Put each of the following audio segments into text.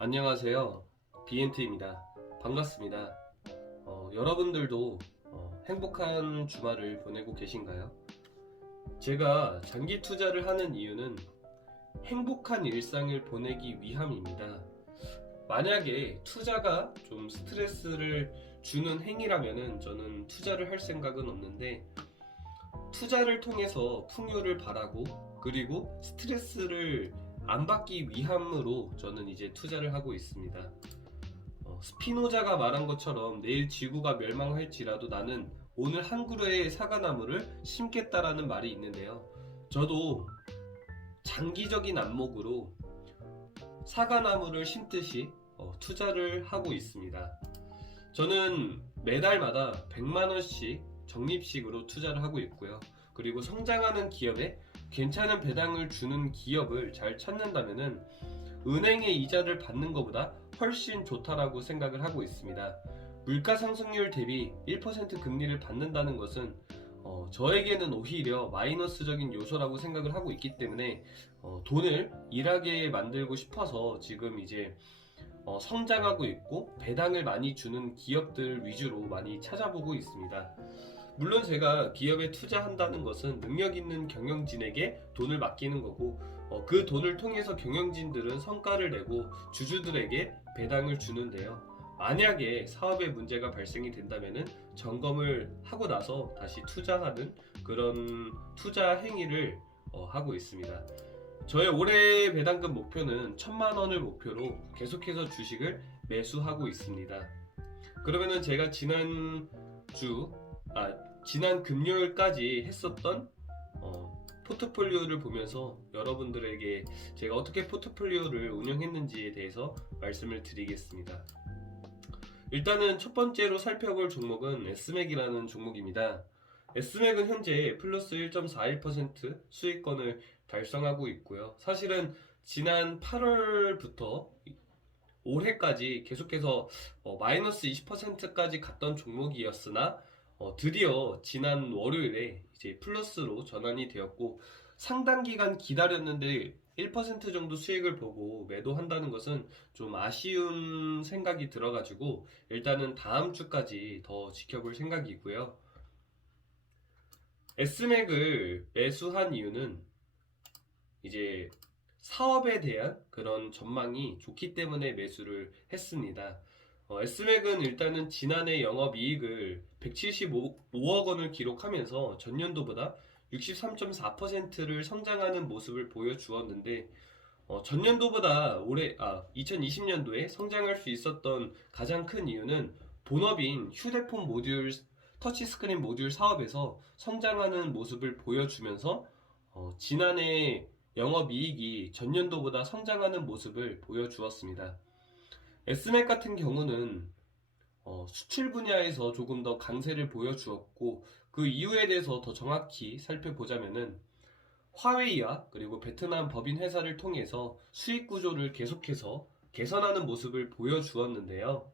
안녕하세요. 비엔트입니다. 반갑습니다. 여러분들도 행복한 주말을 보내고 계신가요? 제가 장기 투자를 하는 이유는 행복한 일상을 보내기 위함입니다. 만약에 투자가 좀 스트레스를 주는 행위라면은 저는 투자를 할 생각은 없는데, 투자를 통해서 풍요를 바라고 그리고 스트레스를 안 받기 위함으로 저는 이제 투자를 하고 있습니다. 스피노자가 말한 것처럼 내일 지구가 멸망할지라도 나는 오늘 한 그루의 사과나무를 심겠다라는 말이 있는데요. 저도 장기적인 안목으로 사과나무를 심듯이 투자를 하고 있습니다. 저는 매달마다 100만원씩 적립식으로 투자를 하고 있고요. 그리고 성장하는 기업에 괜찮은 배당을 주는 기업을 잘 찾는다면은 은행의 이자를 받는 것보다 훨씬 좋다라고 생각을 하고 있습니다. 물가 상승률 대비 1% 금리를 받는다는 것은 저에게는 오히려 마이너스적인 요소라고 생각을 하고 있기 때문에 돈을 일하게 만들고 싶어서 지금 이제 성장하고 있고 배당을 많이 주는 기업들 위주로 많이 찾아보고 있습니다. 물론 제가 기업에 투자한다는 것은 능력 있는 경영진에게 돈을 맡기는 거고, 그 돈을 통해서 경영진들은 성과를 내고 주주들에게 배당을 주는데요. 만약에 사업에 문제가 발생이 된다면은 점검을 하고 나서 다시 투자하는 그런 투자 행위를 하고 있습니다. 저의 올해 배당금 목표는 1,000만 원을 목표로 계속해서 주식을 매수하고 있습니다. 그러면은 제가 지난 금요일까지 했었던 포트폴리오를 보면서 여러분들에게 제가 어떻게 포트폴리오를 운영했는지에 대해서 말씀을 드리겠습니다. 일단은 첫 번째로 살펴볼 종목은 SMAC이라는 종목입니다. SMAC은 현재 플러스 1.41% 수익권을 달성하고 있고요. 사실은 지난 8월부터 올해까지 계속해서 마이너스 20%까지 갔던 종목이었으나 드디어 지난 월요일에 이제 플러스로 전환이 되었고, 상당 기간 기다렸는데 1% 정도 수익을 보고 매도한다는 것은 좀 아쉬운 생각이 들어가지고 일단은 다음 주까지 더 지켜볼 생각이고요. S맥을 매수한 이유는 이제 사업에 대한 그런 전망이 좋기 때문에 매수를 했습니다. S맥은 일단은 지난해 영업이익을 175억 원을 기록하면서 전년도보다 63.4%를 성장하는 모습을 보여주었는데, 전년도보다 2020년도에 성장할 수 있었던 가장 큰 이유는 본업인 휴대폰 모듈, 터치스크린 모듈 사업에서 성장하는 모습을 보여주면서 지난해 영업이익이 전년도보다 성장하는 모습을 보여주었습니다. S맥 같은 경우는 수출 분야에서 조금 더 강세를 보여주었고, 그 이유에 대해서 더 정확히 살펴보자면은 화웨이와 그리고 베트남 법인 회사를 통해서 수익 구조를 계속해서 개선하는 모습을 보여주었는데요.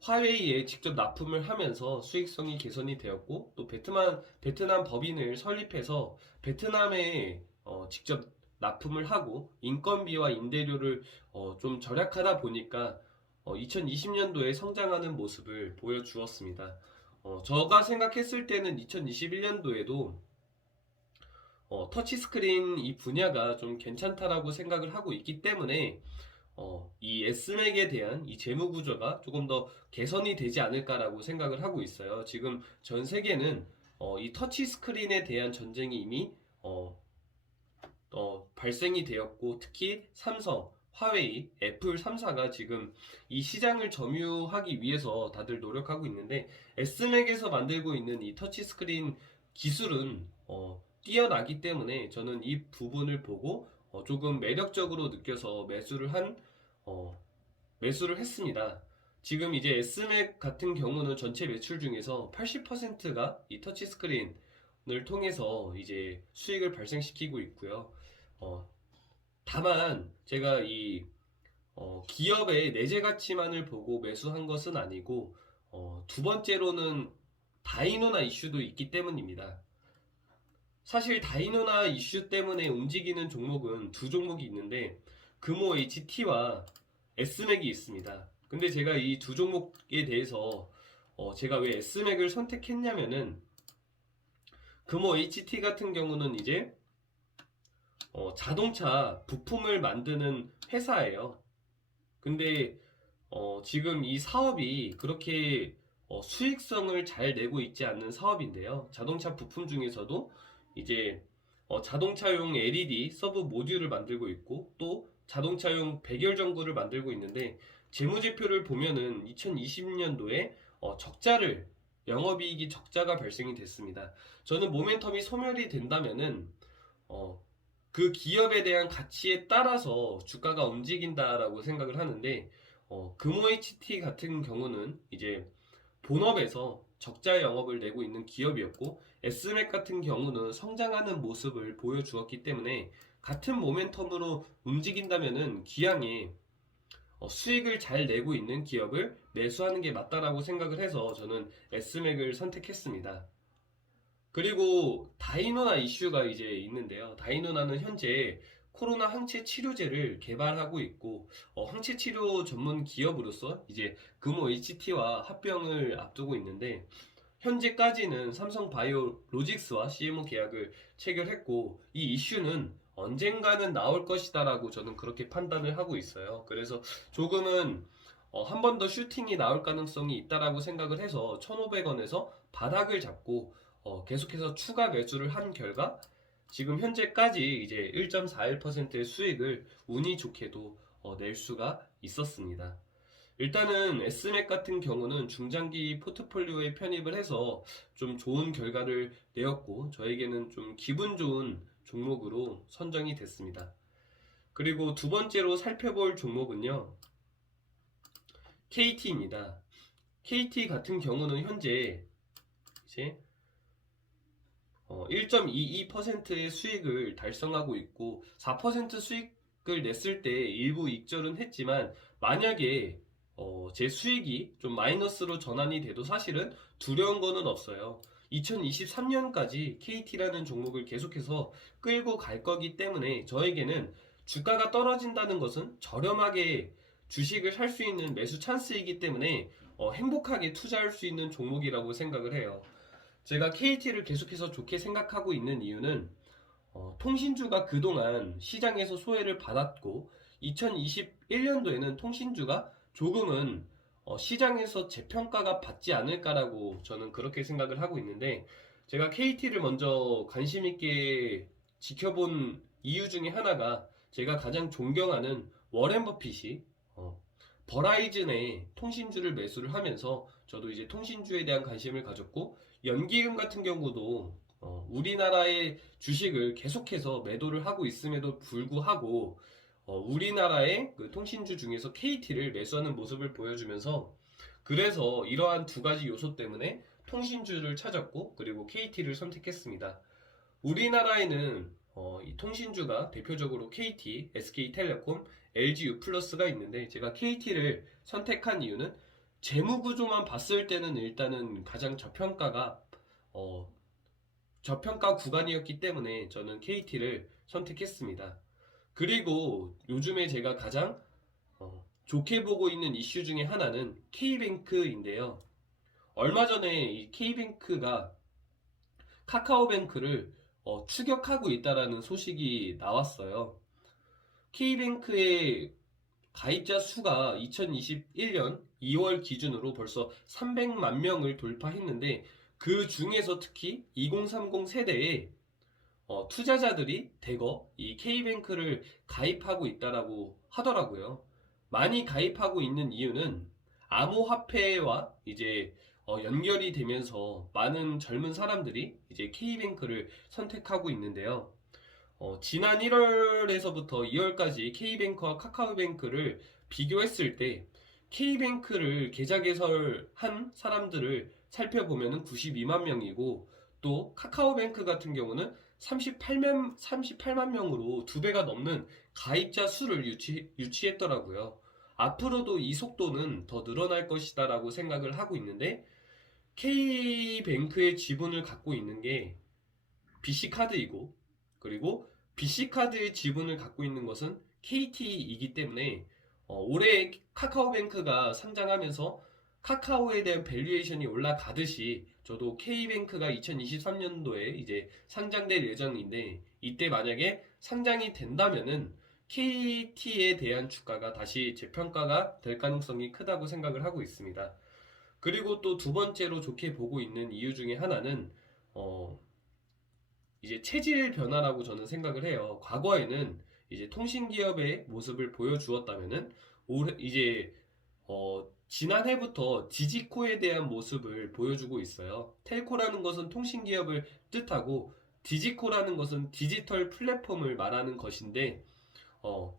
화웨이에 직접 납품을 하면서 수익성이 개선이 되었고, 또 베트남 법인을 설립해서 베트남에 직접 납품을 하고 인건비와 임대료를 좀 절약하다 보니까 2020년도에 성장하는 모습을 보여주었습니다. 제가 생각했을 때는 2021년도에도 터치스크린 이 분야가 좀 괜찮다라고 생각을 하고 있기 때문에 이 S맥에 대한 이 재무 구조가 조금 더 개선이 되지 않을까라고 생각을 하고 있어요. 지금 전 세계는 이 터치스크린에 대한 전쟁이 이미 발생이 되었고, 특히 삼성, 화웨이, 애플 3사가 지금 이 시장을 점유하기 위해서 다들 노력하고 있는데, S맥에서 만들고 있는 이 터치스크린 기술은 뛰어나기 때문에 저는 이 부분을 보고 조금 매력적으로 느껴서 매수를 했습니다. 지금 이제 S맥 같은 경우는 전체 매출 중에서 80%가 이 터치스크린을 통해서 이제 수익을 발생시키고 있고요. 다만 제가 이 기업의 내재 가치만을 보고 매수한 것은 아니고, 두 번째로는 다이노나 이슈도 있기 때문입니다. 사실 다이노나 이슈 때문에 움직이는 종목은 두 종목이 있는데, 금호 HT와 S맥이 있습니다. 근데 제가 이 두 종목에 대해서 제가 왜 S맥을 선택했냐면은 금호 HT 같은 경우는 이제 자동차 부품을 만드는 회사예요. 근데 지금 이 사업이 그렇게 수익성을 잘 내고 있지 않는 사업인데요. 자동차 부품 중에서도 이제 자동차용 LED 서브 모듈을 만들고 있고 또 자동차용 백열 전구를 만들고 있는데 재무제표를 보면은 2020년도에 적자를 영업이익이 적자가 발생이 됐습니다. 저는 모멘텀이 소멸이 된다면은 어, 그 기업에 대한 가치에 따라서 주가가 움직인다라고 생각을 하는데 금호 HT 같은 경우는 이제 본업에서 적자 영업을 내고 있는 기업이었고 S맥 같은 경우는 성장하는 모습을 보여주었기 때문에 같은 모멘텀으로 움직인다면은 기왕에 수익을 잘 내고 있는 기업을 매수하는 게 맞다라고 생각을 해서 저는 S맥을 선택했습니다. 그리고 다이노나 이슈가 이제 있는데요. 다이노나는 현재 코로나 항체 치료제를 개발하고 있고 항체 치료 전문 기업으로서 이제 금호 HT와 합병을 앞두고 있는데 현재까지는 삼성 바이오로직스와 CMO 계약을 체결했고 이 이슈는 언젠가는 나올 것이다라고 저는 그렇게 판단을 하고 있어요. 그래서 조금은 한 번 더 슈팅이 나올 가능성이 있다라고 생각을 해서 1,500원에서 바닥을 잡고 계속해서 추가 매수를 한 결과 지금 현재까지 이제 1.41%의 수익을 운이 좋게도 낼 수가 있었습니다. 일단은 S맥 같은 경우는 중장기 포트폴리오에 편입을 해서 좀 좋은 결과를 내었고 저에게는 좀 기분 좋은 종목으로 선정이 됐습니다. 그리고 두 번째로 살펴볼 종목은요. KT입니다. KT 같은 경우는 현재 이제 1.22%의 수익을 달성하고 있고 4% 수익을 냈을 때 일부 익절은 했지만 만약에 제 수익이 좀 마이너스로 전환이 돼도 사실은 두려운 거는 없어요. 2023년까지 KT라는 종목을 계속해서 끌고 갈 거기 때문에 저에게는 주가가 떨어진다는 것은 저렴하게 주식을 살 수 있는 매수 찬스이기 때문에 행복하게 투자할 수 있는 종목이라고 생각을 해요. 제가 KT를 계속해서 좋게 생각하고 있는 이유는 통신주가 그동안 시장에서 소외를 받았고 2021년도에는 통신주가 조금은 시장에서 재평가가 받지 않을까라고 저는 그렇게 생각을 하고 있는데 제가 KT를 먼저 관심 있게 지켜본 이유 중에 하나가 제가 가장 존경하는 워렌 버핏이 버라이즌에 통신주를 매수를 하면서 저도 이제 통신주에 대한 관심을 가졌고 연기금 같은 경우도 우리나라의 주식을 계속해서 매도를 하고 있음에도 불구하고 우리나라의 그 통신주 중에서 KT를 매수하는 모습을 보여주면서 그래서 이러한 두 가지 요소 때문에 통신주를 찾았고 그리고 KT를 선택했습니다. 우리나라에는 이 통신주가 대표적으로 KT, SK텔레콤, LG U+가 있는데 제가 KT를 선택한 이유는 재무 구조만 봤을 때는 일단은 가장 저평가 구간이었기 때문에 저는 KT를 선택했습니다. 그리고 요즘에 제가 가장 좋게 보고 있는 이슈 중에 하나는 K뱅크인데요. 얼마 전에 이 K뱅크가 카카오뱅크를 추격하고 있다라는 소식이 나왔어요. K뱅크의 가입자 수가 2021년 2월 기준으로 벌써 300만 명을 돌파했는데 그 중에서 특히 2030 세대의 투자자들이 대거 이 K뱅크를 가입하고 있다라고 하더라고요. 많이 가입하고 있는 이유는 암호화폐와 이제 연결이 되면서 많은 젊은 사람들이 이제 K뱅크를 선택하고 있는데요. 지난 1월에서부터 2월까지 K뱅크와 카카오뱅크를 비교했을 때 K뱅크를 계좌 개설한 사람들을 살펴보면 92만 명이고 또 카카오뱅크 같은 경우는 38만 명으로 두 배가 넘는 가입자 수를 유치했더라고요. 앞으로도 이 속도는 더 늘어날 것이다라고 생각을 하고 있는데 K뱅크의 지분을 갖고 있는 게 BC카드이고 그리고 BC카드의 지분을 갖고 있는 것은 KT이기 때문에 올해 카카오뱅크가 상장하면서 카카오에 대한 밸류에이션이 올라가듯이 저도 K뱅크가 2023년도에 이제 상장될 예정인데 이때 만약에 상장이 된다면은 KT에 대한 주가가 다시 재평가가 될 가능성이 크다고 생각을 하고 있습니다. 그리고 또 두 번째로 좋게 보고 있는 이유 중에 하나는 어, 이제 체질 변화라고 저는 생각을 해요. 과거에는 이제 통신기업의 모습을 보여주었다면은 이제 지난해부터 디지코에 대한 모습을 보여주고 있어요. 텔코라는 것은 통신기업을 뜻하고 디지코라는 것은 디지털 플랫폼을 말하는 것인데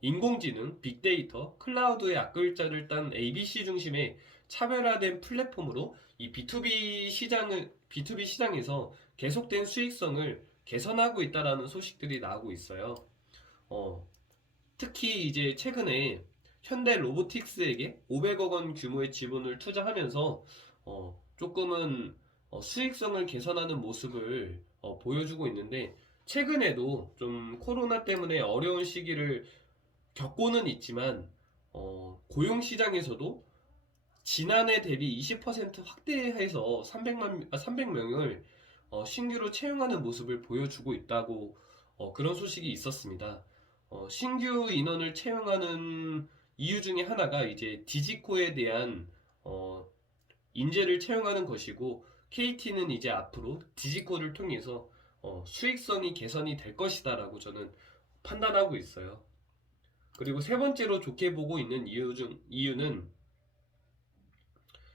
인공지능, 빅데이터, 클라우드의 앞글자를 딴 ABC 중심의 차별화된 플랫폼으로 이 B2B 시장에서 계속된 수익성을 개선하고 있다라는 소식들이 나오고 있어요. 어, 특히 이제 최근에 현대 로보틱스에게 500억 원 규모의 지분을 투자하면서 조금은 수익성을 개선하는 모습을 보여주고 있는데 최근에도 좀 코로나 때문에 어려운 시기를 겪고는 있지만 고용 시장에서도 지난해 대비 20% 확대해서 300명을 신규로 채용하는 모습을 보여주고 있다고 그런 소식이 있었습니다. 신규 인원을 채용하는 이유 중에 하나가 이제 디지코에 대한 어, 인재를 채용하는 것이고 KT는 이제 앞으로 디지코를 통해서 수익성이 개선이 될 것이다라고 저는 판단하고 있어요. 그리고 세 번째로 좋게 보고 있는 이유는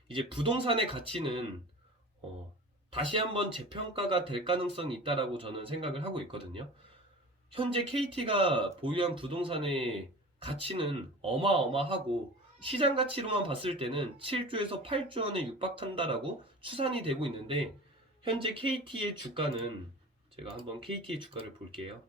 이제 부동산의 가치는 어, 다시 한번 재평가가 될 가능성이 있다라고 저는 생각을 하고 있거든요. 현재 KT가 보유한 부동산의 가치는 어마어마하고 시장 가치로만 봤을 때는 7조에서 8조 원에 육박한다라고 추산이 되고 있는데 현재 KT의 주가는 제가 한번 KT의 주가를 볼게요.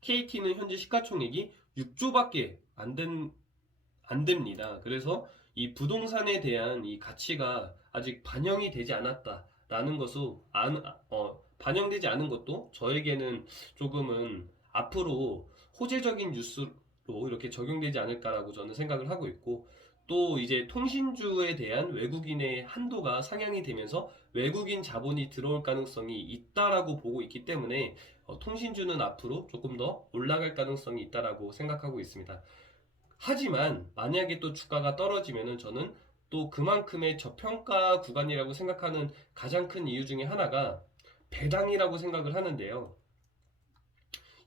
KT는 현재 시가총액이 6조밖에 안 됩니다. 그래서 이 부동산에 대한 이 가치가 아직 반영이 되지 않았다라는 반영되지 않은 것도 저에게는 조금은 앞으로 호재적인 뉴스로 이렇게 적용되지 않을까라고 저는 생각을 하고 있고 또 이제 통신주에 대한 외국인의 한도가 상향이 되면서 외국인 자본이 들어올 가능성이 있다라고 보고 있기 때문에 통신주는 앞으로 조금 더 올라갈 가능성이 있다라고 생각하고 있습니다. 하지만 만약에 또 주가가 떨어지면은 저는 또 그만큼의 저평가 구간이라고 생각하는 가장 큰 이유 중에 하나가 배당이라고 생각을 하는데요.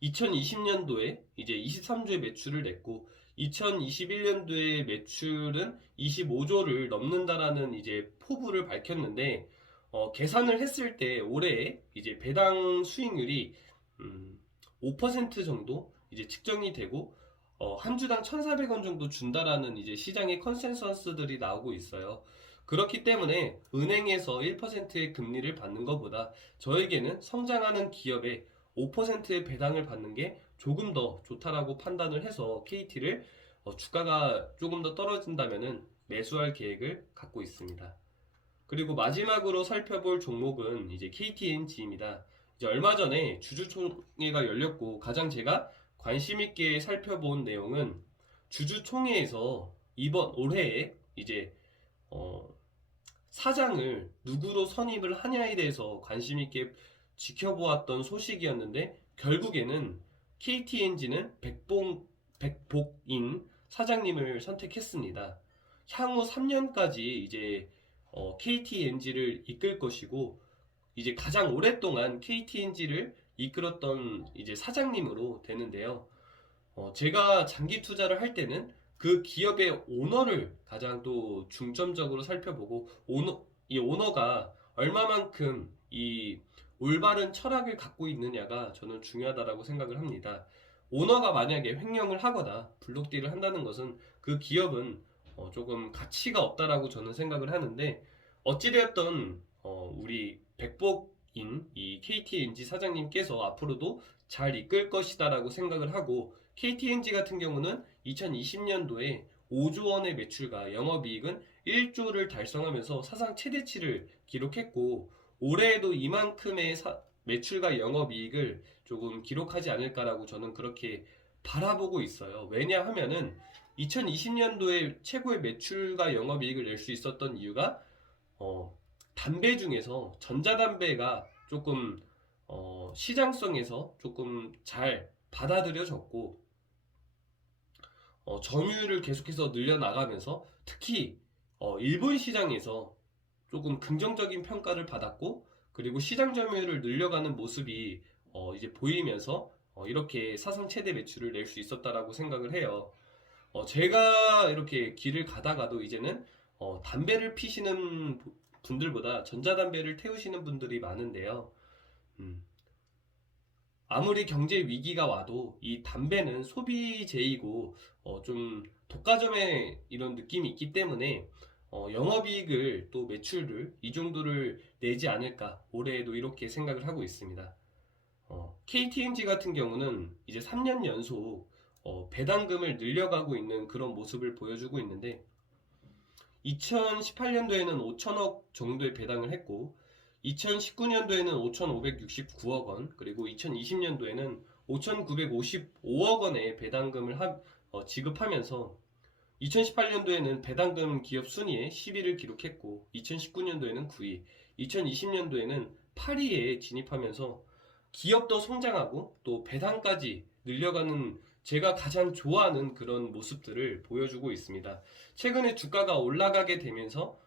2020년도에 이제 23조의 매출을 냈고 2021년도에 매출은 25조를 넘는다라는 이제 포부를 밝혔는데 계산을 했을 때 올해 이제 배당 수익률이 5% 정도 이제 측정이 되고 한 주당 1,400원 정도 준다라는 이제 시장의 컨센서스들이 나오고 있어요. 그렇기 때문에 은행에서 1%의 금리를 받는 것보다 저에게는 성장하는 기업에 5%의 배당을 받는 게 조금 더 좋다라고 판단을 해서 KT를 주가가 조금 더 떨어진다면은 매수할 계획을 갖고 있습니다. 그리고 마지막으로 살펴볼 종목은 이제 KTNG입니다. 이제 얼마 전에 주주총회가 열렸고 가장 제가 관심 있게 살펴본 내용은 주주총회에서 이번 올해에 이제 어, 사장을 누구로 선임을 하냐에 대해서 관심 있게 지켜보았던 소식이었는데 결국에는 KTNG는 백복인 사장님을 선택했습니다. 향후 3년까지 이제 KTNG를 이끌 것이고 이제 가장 오랫동안 KTNG를 이끌었던 이제 사장님으로 되는데요. 제가 장기 투자를 할 때는 그 기업의 오너를 가장 또 중점적으로 살펴보고 이 오너가 얼마만큼 이 올바른 철학을 갖고 있느냐가 저는 중요하다라고 생각을 합니다. 오너가 만약에 횡령을 하거나 블록딜을 한다는 것은 그 기업은 조금 가치가 없다라고 저는 생각을 하는데 어찌되었던 우리 백복인 이 KTNG 사장님께서 앞으로도 잘 이끌 것이다라고 생각을 하고 KTNG 같은 경우는 2020년도에 5조 원의 매출과 영업이익은 1조를 달성하면서 사상 최대치를 기록했고 올해에도 이만큼의 매출과 영업이익을 조금 기록하지 않을까라고 저는 그렇게 바라보고 있어요. 왜냐하면은 2020년도에 최고의 매출과 영업이익을 낼 수 있었던 이유가 담배 중에서 전자담배가 조금 시장성에서 조금 잘 받아들여졌고 점유율을 계속해서 늘려나가면서 특히 일본 시장에서 조금 긍정적인 평가를 받았고 그리고 시장 점유율을 늘려가는 모습이 이제 보이면서 이렇게 사상 최대 매출을 낼 수 있었다라고 생각을 해요. 제가 이렇게 길을 가다가도 이제는 담배를 피시는 분들보다 전자담배를 태우시는 분들이 많은데요. 음, 아무리 경제 위기가 와도 이 담배는 소비재이고 좀 독과점의 이런 느낌이 있기 때문에 영업이익을 또 매출을 이 정도를 내지 않을까 올해에도 이렇게 생각을 하고 있습니다. KTNG 같은 경우는 이제 3년 연속 배당금을 늘려가고 있는 그런 모습을 보여주고 있는데 2018년도에는 5천억 정도의 배당을 했고 2019년도에는 5,569억 원, 그리고 2020년도에는 5,955억 원의 배당금을 지급하면서 2018년도에는 배당금 기업 순위에 10위를 기록했고 2019년도에는 9위, 2020년도에는 8위에 진입하면서 기업도 성장하고 또 배당까지 늘려가는 제가 가장 좋아하는 그런 모습들을 보여주고 있습니다. 최근에 주가가 올라가게 되면서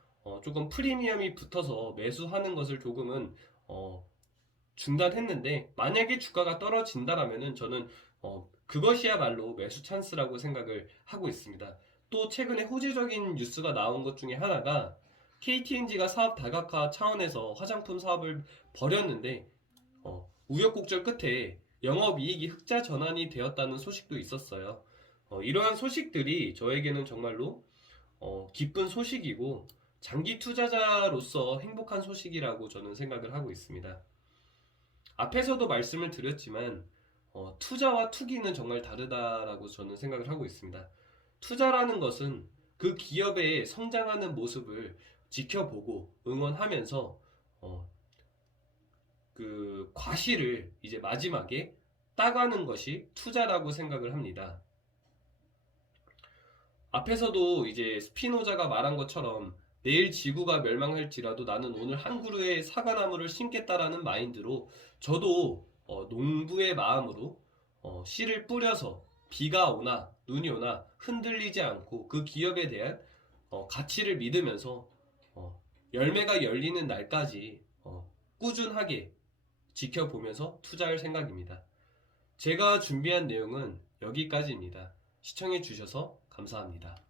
조금 프리미엄이 붙어서 매수하는 것을 조금은 중단했는데 만약에 주가가 떨어진다라면은 저는 그것이야말로 매수 찬스라고 생각을 하고 있습니다. 또 최근에 호재적인 뉴스가 나온 것 중에 하나가 KTNG가 사업 다각화 차원에서 화장품 사업을 벌였는데 우여곡절 끝에 영업이익이 흑자 전환이 되었다는 소식도 있었어요. 이러한 소식들이 저에게는 정말로 기쁜 소식이고 장기 투자자로서 행복한 소식이라고 저는 생각을 하고 있습니다. 앞에서도 말씀을 드렸지만 투자와 투기는 정말 다르다라고 저는 생각을 하고 있습니다. 투자라는 것은 그 기업의 성장하는 모습을 지켜보고 응원하면서 그 과실을 이제 마지막에 따가는 것이 투자라고 생각을 합니다. 앞에서도 이제 스피노자가 말한 것처럼 내일 지구가 멸망할지라도 나는 오늘 한 그루의 사과나무를 심겠다라는 마인드로 저도 농부의 마음으로 씨를 뿌려서 비가 오나 눈이 오나 흔들리지 않고 그 기업에 대한 가치를 믿으면서 열매가 열리는 날까지 꾸준하게 지켜보면서 투자할 생각입니다. 제가 준비한 내용은 여기까지입니다. 시청해 주셔서 감사합니다.